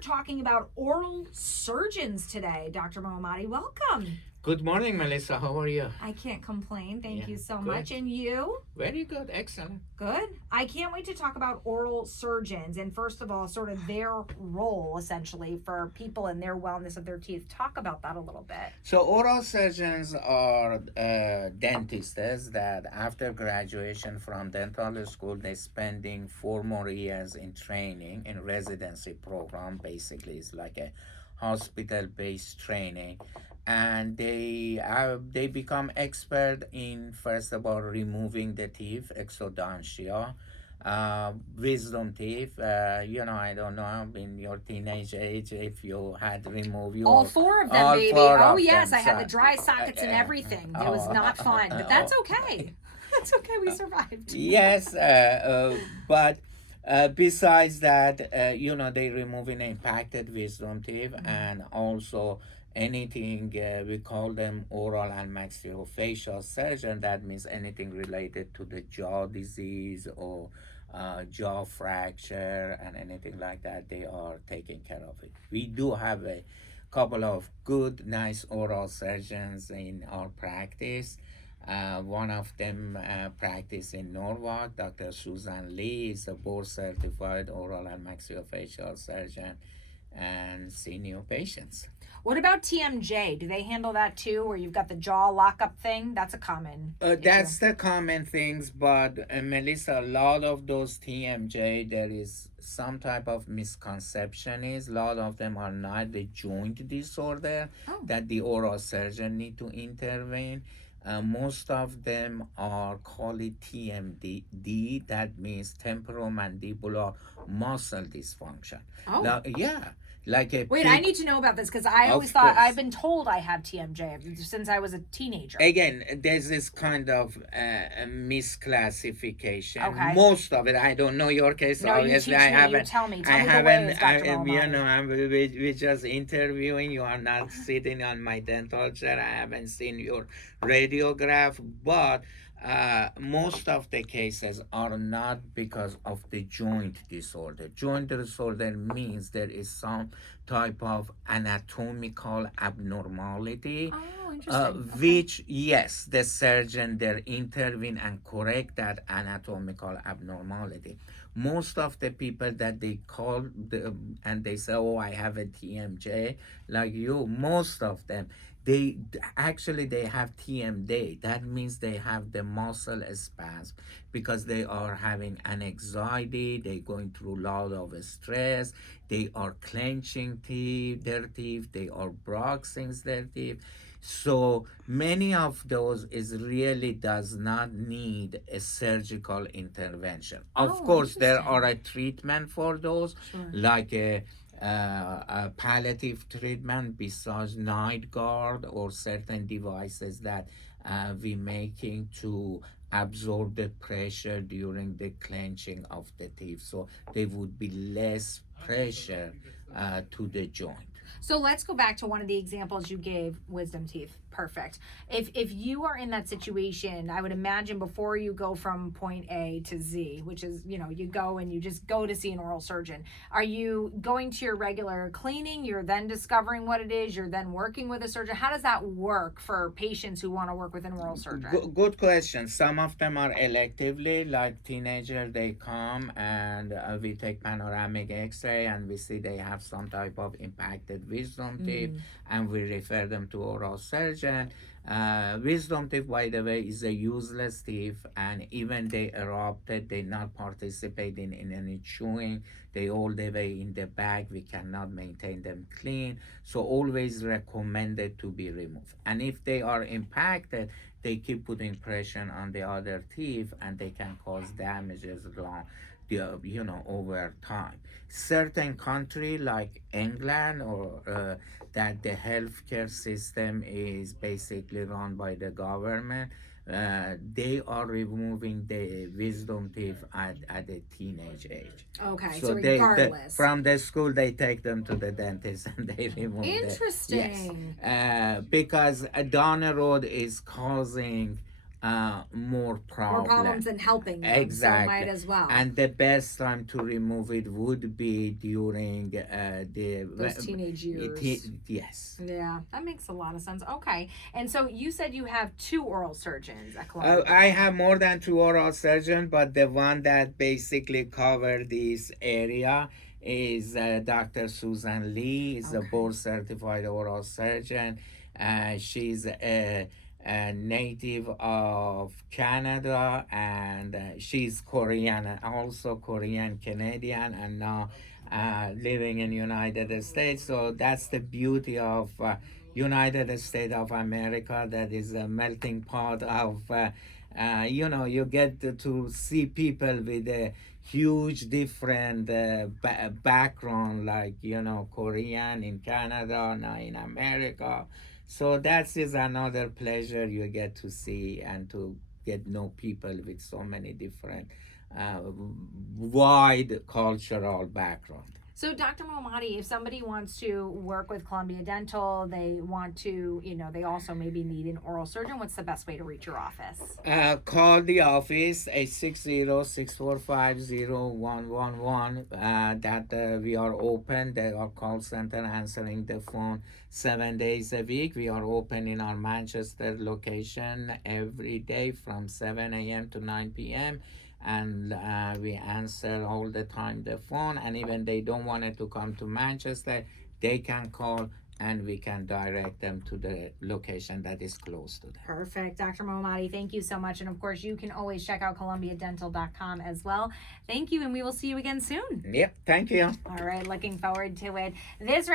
Talking about oral surgeons today. Dr. Mohammadi, welcome. Good morning, Melissa. How are you? I can't complain. Thank you so good. much. And you? Very good. Excellent. Good. I can't wait to talk about oral surgeons and, first of all, sort of their role essentially for people and their wellness of their teeth. Talk about that a little bit. So, oral surgeons are dentists that after graduation from dental school, they're spending 4 more years in training in residency program. Basically, it's like a hospital-based training, and they become expert in, first of all, removing the teeth, exodontia, wisdom teeth. I don't know in your teenage age if you had removed your all four of them, all baby. four Oh of yes, them. I had the dry sockets and everything. It was not fun, but that's okay. That's okay. We survived. Yes, but besides that, they removing impacted wisdom teeth, and also anything we call them oral and maxillofacial surgeon. That means anything related to the jaw disease or jaw fracture and anything like that. They are taking care of it. We do have a couple of good, nice oral surgeons in our practice. One of them practice in Norwalk. Dr. Susan Lee is a board certified oral and maxillofacial surgeon and see new patients. What about TMJ? Do they handle that too, where you've got the jaw lockup thing? That's a common That's the common things, but Melissa, a lot of those TMJ, there is some type of misconception. Is a lot of them are not the joint disorder that the oral surgeon need to intervene. Most of them are called TMD. That means temporomandibular muscle dysfunction. Oh. Now, yeah. Wait, I need to know about this because I always thought I've been told I have TMJ since I was a teenager. Again, there's this kind of misclassification. Okay. Most of it, I don't know your case. No, obviously, you teach me. You tell me. Tell me the ways, Dr. Mohammadi. we're just interviewing. You are not sitting on my dental chair. I haven't seen your radiograph, but most of the cases are not because of the joint disorder. Joint disorder means there is some type of anatomical abnormality, which, yes, the surgeon there intervene and correct that anatomical abnormality. Most of the people that they call and they say, oh, I have a TMJ, like you, most of them, they have TMD. That means they have the muscle spasm because they are having an anxiety, they're going through a lot of stress, they are clenching their teeth, they are boxing their teeth. So many of those is really does not need a surgical intervention. Of course, there are a treatment for those, like a palliative treatment besides night guard or certain devices that we making to absorb the pressure during the clenching of the teeth, so there would be less pressure to the joint. So let's go back to one of the examples you gave, wisdom teeth. Perfect. If you are in that situation, I would imagine before you go from point A to Z, which is, you go and you just go to see an oral surgeon, are you going to your regular cleaning? You're then discovering what it is. You're then working with a surgeon. How does that work for patients who want to work with an oral surgeon? Good question. Some of them are electively, like teenagers, they come and we take panoramic x-ray and we see they have some type of impacted wisdom teeth and we refer them to oral surgeon. Wisdom teeth, by the way, is a useless teeth, and even they erupted, they not participating in any chewing, they all the way in the bag, we cannot maintain them clean, so always recommended to be removed. And if they are impacted, they keep putting pressure on the other teeth and they can cause damages over time. Certain country like England or that the healthcare system is basically run by the government, they are removing the wisdom teeth at a teenage age. Okay, so regardless. From the school, they take them to the dentist and they remove Interesting. Yes. Because down the road is causing more More problems than helping them. Exactly. So might as well. And the best time to remove it would be during Those teenage years. Yes. Yeah, that makes a lot of sense. Okay. And so you said you have 2 oral surgeons at Columbia. I have more than 2 oral surgeons, but the one that basically cover this area is Dr. Susan Lee. Is a Okay. board certified oral surgeon. She's a native of Canada, and she's Korean, also Korean Canadian, and now living in United States. So that's the beauty of United States of America. That is a melting pot of you get to see people with a huge different background, like Korean in Canada, now in America. So that is another pleasure you get to see and to get know people with so many different uh, wide cultural background. So, Dr. Mohammadi, if somebody wants to work with Columbia Dental, they want to, they also maybe need an oral surgeon, what's the best way to reach your office? Call the office 860-645-0111. That we are open. Our call center answering the phone 7 days a week. We are open in our Manchester location every day from 7 a.m. to 9 p.m. And we answer all the time the phone, and even they don't want it to come to Manchester, they can call and we can direct them to the location that is close to them. Perfect. Dr. Mohammadi, thank you so much. And of course, you can always check out columbiadental.com as well. Thank you, and we will see you again soon. Yep, thank you. All right, looking forward to it. This